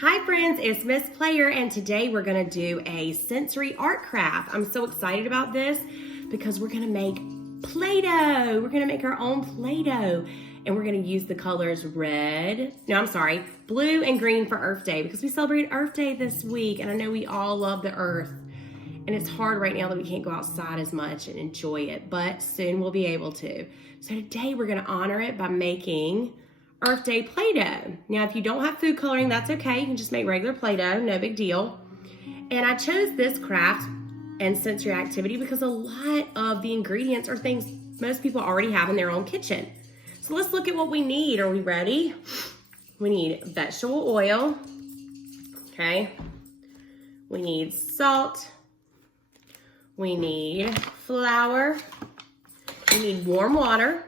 Hi friends, it's Miss Player, and today we're gonna do a sensory art craft. I'm so excited about this because we're gonna make Play-Doh. We're gonna make our own Play-Doh, and we're gonna use the colors blue and green for Earth Day because we celebrate Earth Day this week, and I know we all love the earth. And it's hard right now that we can't go outside as much and enjoy it, but soon we'll be able to. So today we're gonna honor it by making Earth Day Play-Doh. Now, if you don't have food coloring, that's okay. You can just make regular Play-Doh, no big deal. And I chose this craft and sensory activity because a lot of the ingredients are things most people already have in their own kitchen. So let's look at what we need. Are we ready? We need vegetable oil, okay? We need salt. We need flour. We need warm water.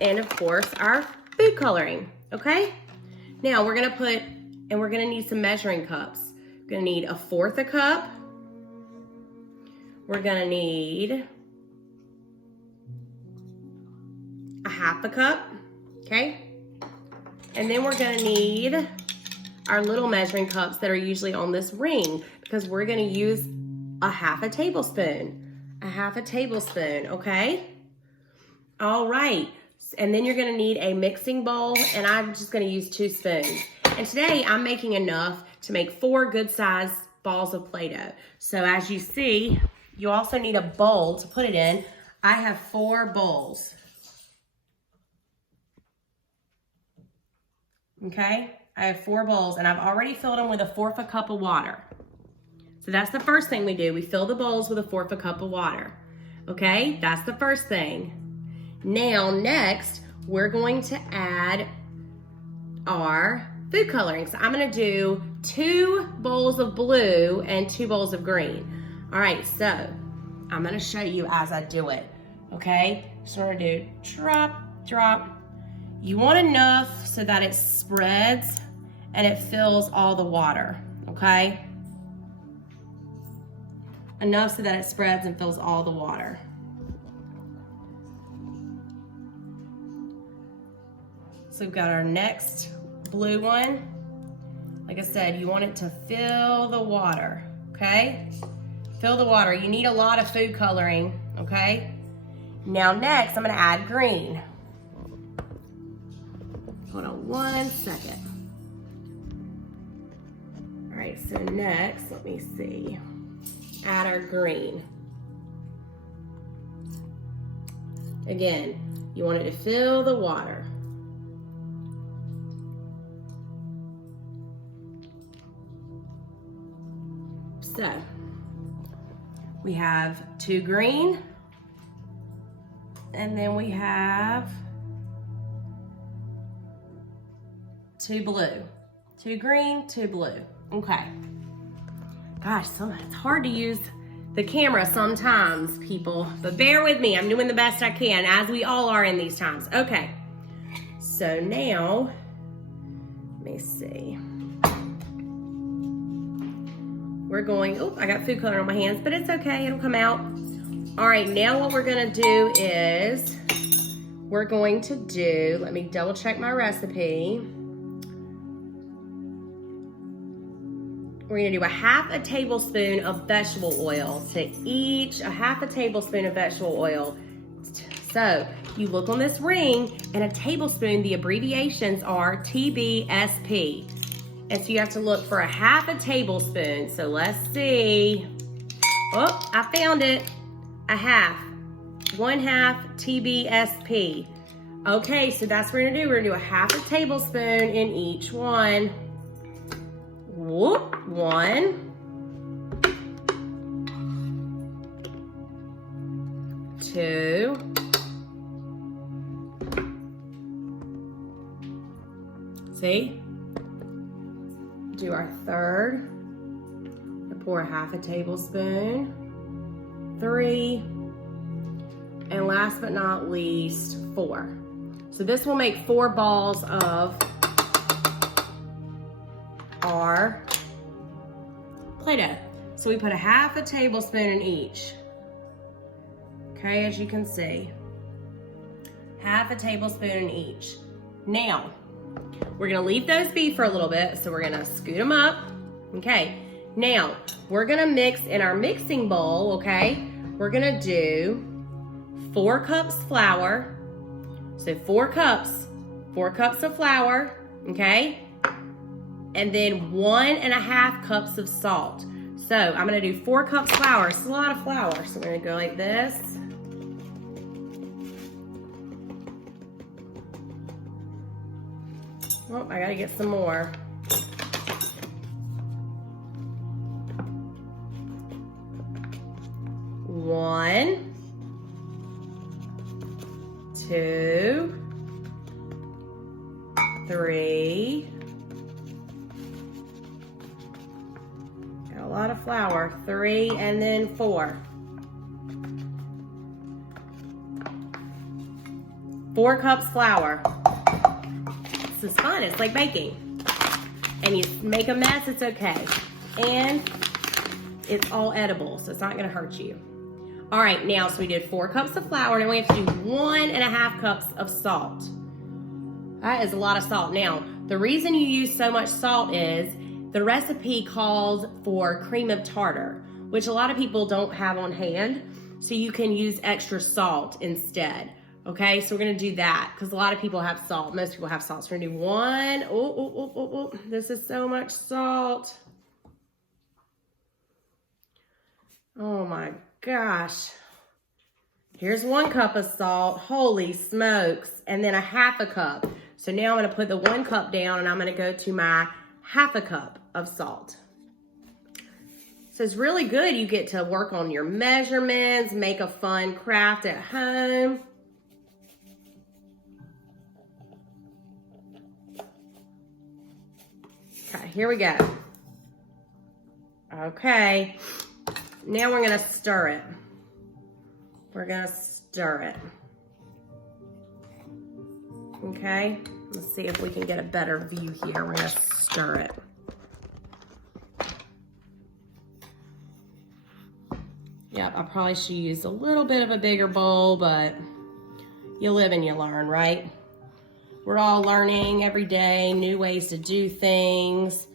And of course, our food coloring, okay? Now we're gonna need some measuring cups. We're gonna need 1/4 a cup. We're gonna need 1/2 a cup, okay? And then we're gonna need our little measuring cups that are usually on this ring because we're gonna use 1/2 tablespoon. 1/2 tablespoon, okay? All right. And then you're gonna need a mixing bowl, and I'm just gonna use 2 spoons. And today I'm making enough to make 4 good sized balls of Play-Doh. So as you see, you also need a bowl to put it in. I have 4 bowls. Okay, I have 4 bowls, and I've already filled them with 1/4 a cup of water. So that's the first thing we do. We fill the bowls with 1/4 a cup of water. Okay, that's the first thing. Now, next, we're going to add our food coloring. So I'm gonna do 2 bowls of blue and 2 bowls of green. All right, so I'm gonna show you as I do it, okay? So we're gonna do drop, drop. You want enough so that it spreads and it fills all the water, okay? Enough so that it spreads and fills all the water. So we've got our next blue one. Like I said, you want it to fill the water, okay? Fill the water. You need a lot of food coloring, okay? Now next, I'm gonna add green. Hold on 1 second. All right, so next, let me see. Add our green. Again, you want it to fill the water. So, we have 2 green, and then we have 2 blue. 2 green, 2 blue. Okay. Gosh, it's hard to use the camera sometimes, people, but bear with me. I'm doing the best I can, as we all are in these times. Okay, so now, let me see. We're going, oh, I got food color on my hands, but it's okay, it'll come out. All right, now what we're gonna do is, we're going to do, let me double check my recipe. We're gonna do 1/2 tablespoon of vegetable oil to each, 1/2 tablespoon of vegetable oil. So you look on this ring, and a tablespoon, the abbreviations are TBSP. And so you have to look for 1/2 tablespoon. So let's see. Oh, I found it. 1/2 TBSP. Okay, so that's what we're gonna do. We're gonna do 1/2 tablespoon in each one. Whoop, 1. 2. See? Do our 3rd. I pour 1/2 tablespoon. 3. And last but not least, 4. So this will make 4 balls of our Play-Doh. So we put 1/2 tablespoon in each. Okay, as you can see. 1/2 tablespoon in each. Now, we're gonna leave those be for a little bit. So we're gonna scoot them up. Okay, now we're gonna mix in our mixing bowl, okay? We're gonna do 4 cups flour. So 4 cups of flour, okay? And then 1.5 cups of salt. So I'm gonna do 4 cups flour. It's a lot of flour. So I'm gonna go like this. Oh, I gotta get some more. One, 2, 3. Got a lot of flour. 3 and then 4. 4 cups flour. This is fun. It's like baking. And you make a mess, it's okay. And it's all edible, so it's not gonna hurt you. All right, now, so we did 4 cups of flour, and we have to do 1.5 cups of salt. That is a lot of salt. Now, the reason you use so much salt is the recipe calls for cream of tartar, which a lot of people don't have on hand, so you can use extra salt instead. Okay, so we're gonna do that because a lot of people have salt. Most people have salt. So we're gonna do 1. Oh, this is so much salt. Oh my gosh. Here's 1 cup of salt. Holy smokes. And then 1/2 cup. So now I'm gonna put the 1 cup down and I'm gonna go to my 1/2 cup of salt. So it's really good. You get to work on your measurements, make a fun craft at home. Okay, here we go. Okay, now we're gonna stir it. We're gonna stir it. Okay, let's see if we can get a better view here. We're gonna stir it. Yep, I probably should use a little bit of a bigger bowl, but you live and you learn, right? We're all learning every day, new ways to do things.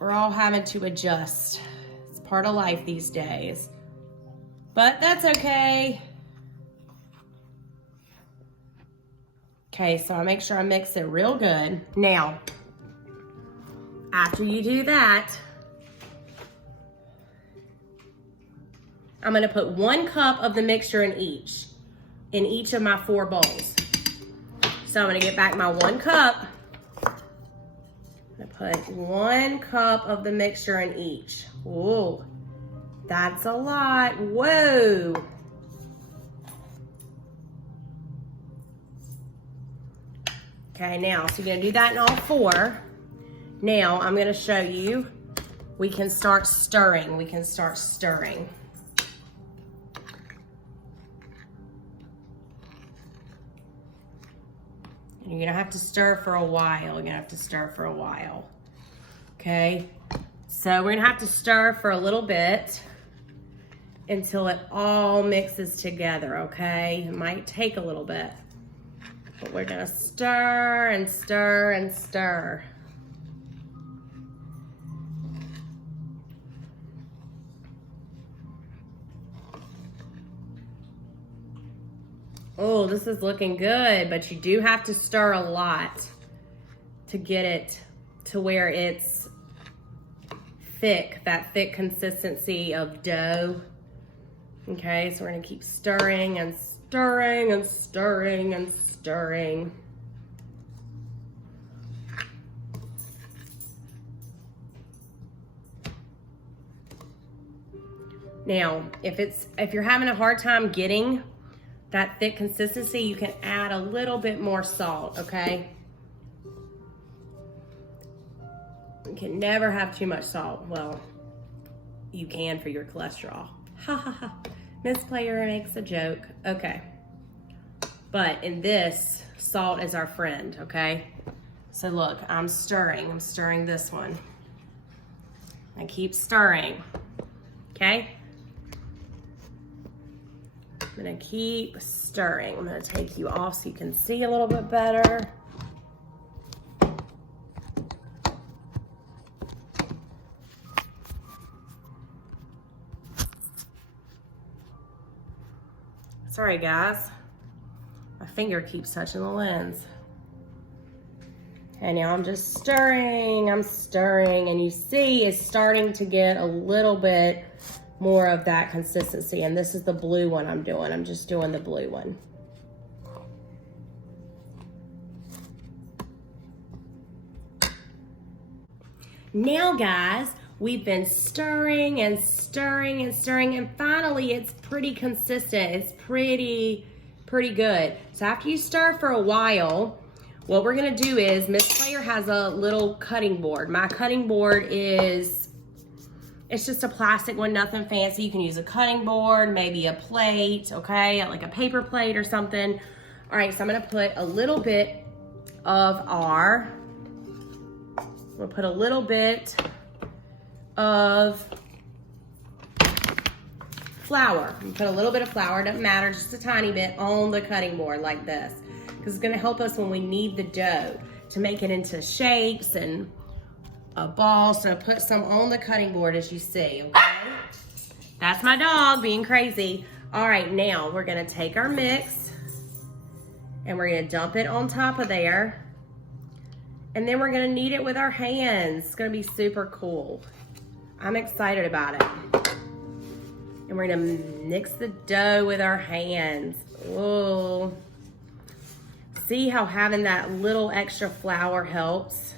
We're all having to adjust. It's part of life these days. But that's okay. Okay, so I make sure I mix it real good. Now, after you do that, I'm gonna put 1 cup of the mixture in each of my 4 bowls. So I'm gonna get back my 1 cup. I'm gonna put 1 cup of the mixture in each. Whoa, that's a lot. Whoa. Okay, now, so you're gonna do that in all 4. Now, I'm gonna show you, we can start stirring. We can start stirring. You're gonna have to stir for a while. You're gonna have to stir for a while. Okay, so we're gonna have to stir for a little bit until it all mixes together, okay? It might take a little bit, but we're gonna stir and stir and stir. Oh, this is looking good, but you do have to stir a lot to get it to where it's thick, that thick consistency of dough. Okay, so we're gonna keep stirring and stirring and stirring and stirring. Now, if you're having a hard time getting that thick consistency, you can add a little bit more salt, okay? You can never have too much salt. Well, you can for your cholesterol. Ha ha ha. Miss Player makes a joke. Okay. But in this, salt is our friend, okay? So look, I'm stirring this one. I keep stirring, okay? I'm gonna keep stirring. I'm gonna take you off so you can see a little bit better. Sorry guys, my finger keeps touching the lens. And now I'm just stirring, I'm stirring, and you see it's starting to get a little bit more of that consistency. And this is the blue one I'm doing. I'm just doing the blue one. Now guys, we've been stirring and stirring and stirring, and finally it's pretty consistent. It's pretty good. So after you stir for a while, what we're gonna do is, Miss Player has a little cutting board. My cutting board it's just a plastic one, nothing fancy. You can use a cutting board, maybe a plate, okay? Like a paper plate or something. All right, so I'm gonna put a little bit of we'll put a little bit of flour. Put a little bit of flour, doesn't matter, just a tiny bit on the cutting board like this. Because it's gonna help us when we knead the dough to make it into shapes and a ball. So put some on the cutting board as you see, okay? That's my dog being crazy. All right, now we're gonna take our mix and we're gonna dump it on top of there. And then we're gonna knead it with our hands. It's gonna be super cool. I'm excited about it. And we're gonna mix the dough with our hands. Whoa. See how having that little extra flour helps?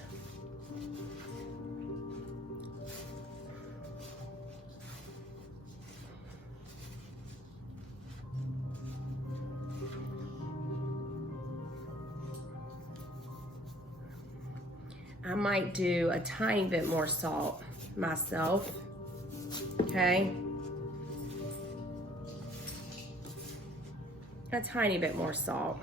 I might do a tiny bit more salt myself, okay? A tiny bit more salt.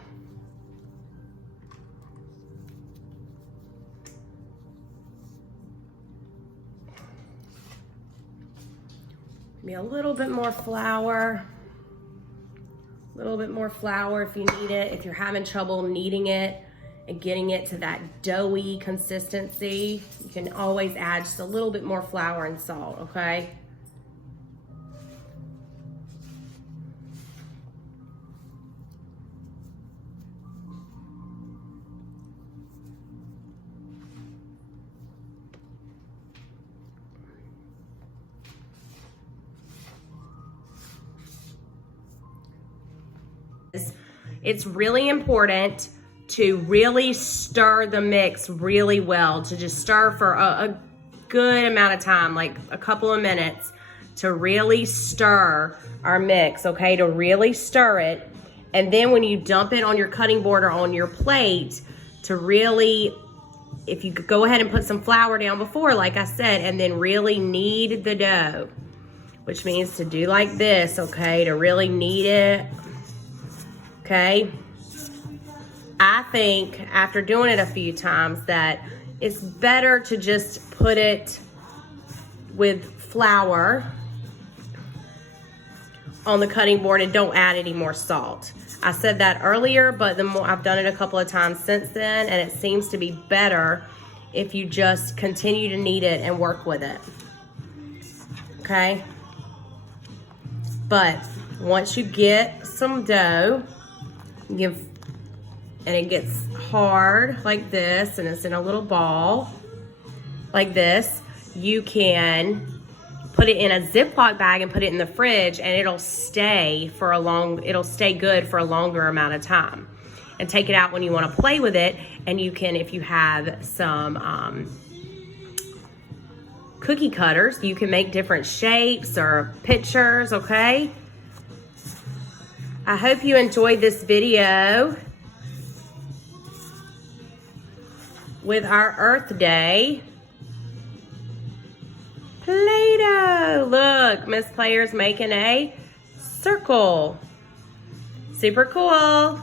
Maybe a little bit more flour. A little bit more flour if you need it. If you're having trouble kneading it and getting it to that doughy consistency, you can always add just a little bit more flour and salt, okay? It's really important to really stir the mix really well, to just stir for a good amount of time, like a couple of minutes, to really stir our mix, okay? To really stir it. And then when you dump it on your cutting board or on your plate, to really, if you could go ahead and put some flour down before, like I said, and then really knead the dough, which means to do like this, okay? To really knead it. Okay, I think after doing it a few times that it's better to just put it with flour on the cutting board and don't add any more salt. I said that earlier, but the more I've done it a couple of times since then, and it seems to be better if you just continue to knead it and work with it. Okay, but once you get some dough, and it gets hard like this, and it's in a little ball like this, you can put it in a Ziploc bag and put it in the fridge, and it'll stay good for a longer amount of time. And take it out when you want to play with it, and you can, if you have some cookie cutters, you can make different shapes or pictures, okay? I hope you enjoyed this video with our Earth Day. Play-Doh. Look, Miss Player's making a circle. Super cool.